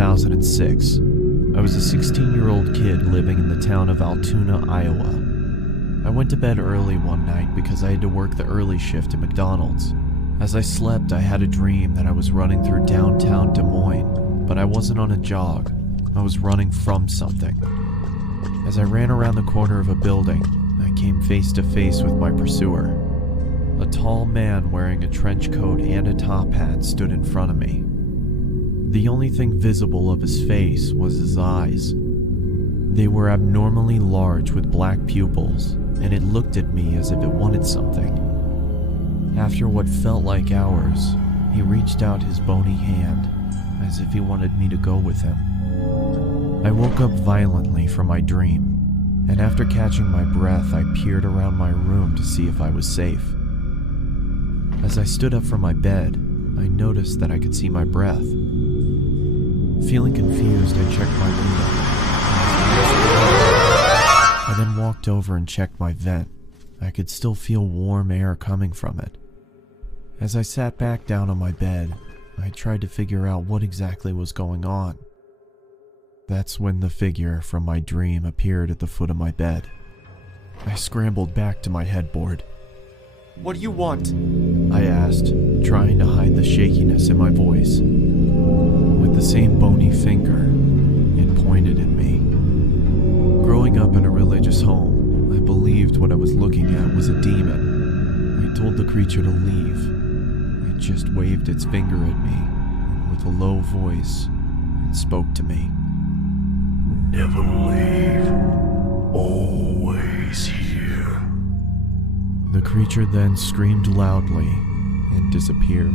2006. I was a 16-year-old kid living in the town of Altoona, Iowa. I went to bed early one night because I had to work the early shift at McDonald's. As I slept, I had a dream that I was running through downtown Des Moines, but I wasn't on a jog. I was running from something. As I ran around the corner of a building, I came face to face with my pursuer. A tall man wearing a trench coat and a top hat stood in front of me. The only thing visible of his face was his eyes. They were abnormally large with black pupils, and it looked at me as if it wanted something. After what felt like hours, he reached out his bony hand, as if he wanted me to go with him. I woke up violently from my dream, and after catching my breath, I peered around my room to see if I was safe. As I stood up from my bed, I noticed that I could see my breath. Feeling confused, I checked my window. I then walked over and checked my vent. I could still feel warm air coming from it. As I sat back down on my bed, I tried to figure out what exactly was going on. That's when the figure from my dream appeared at the foot of my bed. I scrambled back to my headboard. What do you want? I asked, trying to hide the shakiness in my voice. With the same bony finger, it pointed at me. Growing up in a religious home, I believed what I was looking at was a demon. I told the creature to leave. It just waved its finger at me, and with a low voice, it spoke to me. Never leave. Always here. The creature then screamed loudly and disappeared.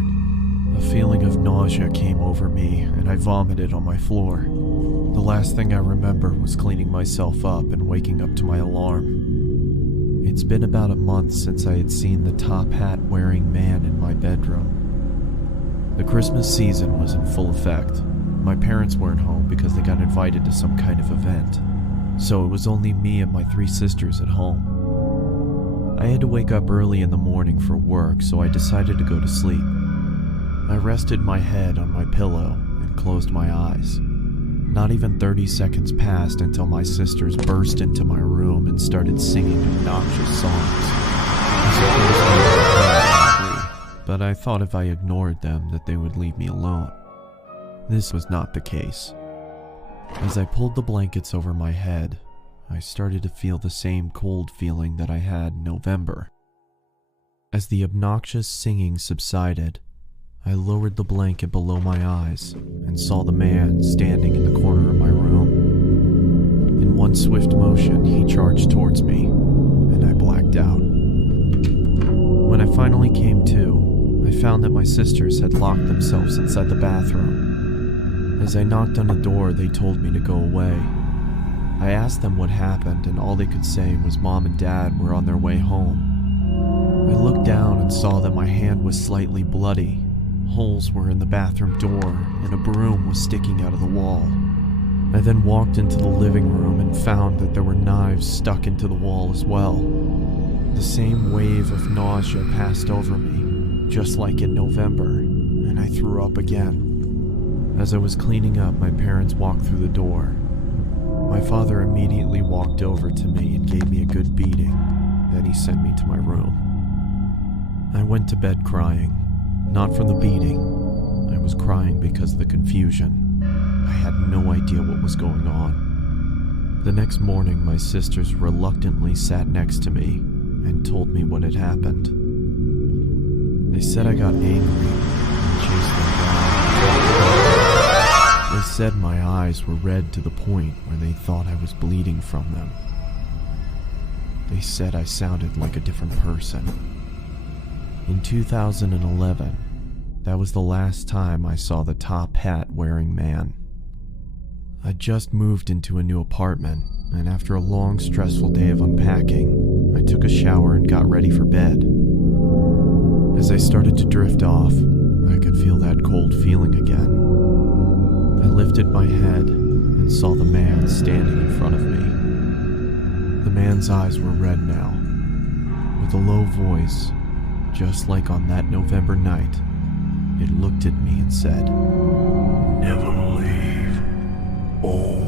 A feeling of nausea came over me, and I vomited on my floor. The last thing I remember was cleaning myself up and waking up to my alarm. It's been about a month since I had seen the top hat wearing man in my bedroom. The Christmas season was in full effect. My parents weren't home because they got invited to some kind of event, so it was only me and my 3 sisters at home. I had to wake up early in the morning for work, so I decided to go to sleep. I rested my head on my pillow and closed my eyes. Not even 30 seconds passed until my sisters burst into my room and started singing obnoxious songs. But I thought if I ignored them that they would leave me alone. This was not the case. As I pulled the blankets over my head, I started to feel the same cold feeling that I had in November. As the obnoxious singing subsided, I lowered the blanket below my eyes and saw the man standing in the corner of my room. In one swift motion, he charged towards me, and I blacked out. When I finally came to, I found that my sisters had locked themselves inside the bathroom. As I knocked on the door, they told me to go away. I asked them what happened, and all they could say was Mom and Dad were on their way home. I looked down and saw that my hand was slightly bloody. Holes were in the bathroom door, and a broom was sticking out of the wall. I then walked into the living room and found that there were knives stuck into the wall as well. The same wave of nausea passed over me, just like in November, and I threw up again. As I was cleaning up, my parents walked through the door. My father immediately walked over to me and gave me a good beating. Then he sent me to my room. I went to bed crying. Not from the beating. I was crying because of the confusion. I had no idea what was going on. The next morning, my sisters reluctantly sat next to me and told me what had happened. They said I got angry and chased them down. They said my eyes were red to the point where they thought I was bleeding from them. They said I sounded like a different person. In 2011, that was the last time I saw the top hat wearing man. I just moved into a new apartment, and after a long, stressful day of unpacking, I took a shower and got ready for bed. As I started to drift off, I could feel that cold feeling again. I lifted my head and saw the man standing in front of me. The man's eyes were red now. With a low voice, just like on that November night, it looked at me and said, Never leave. Oh,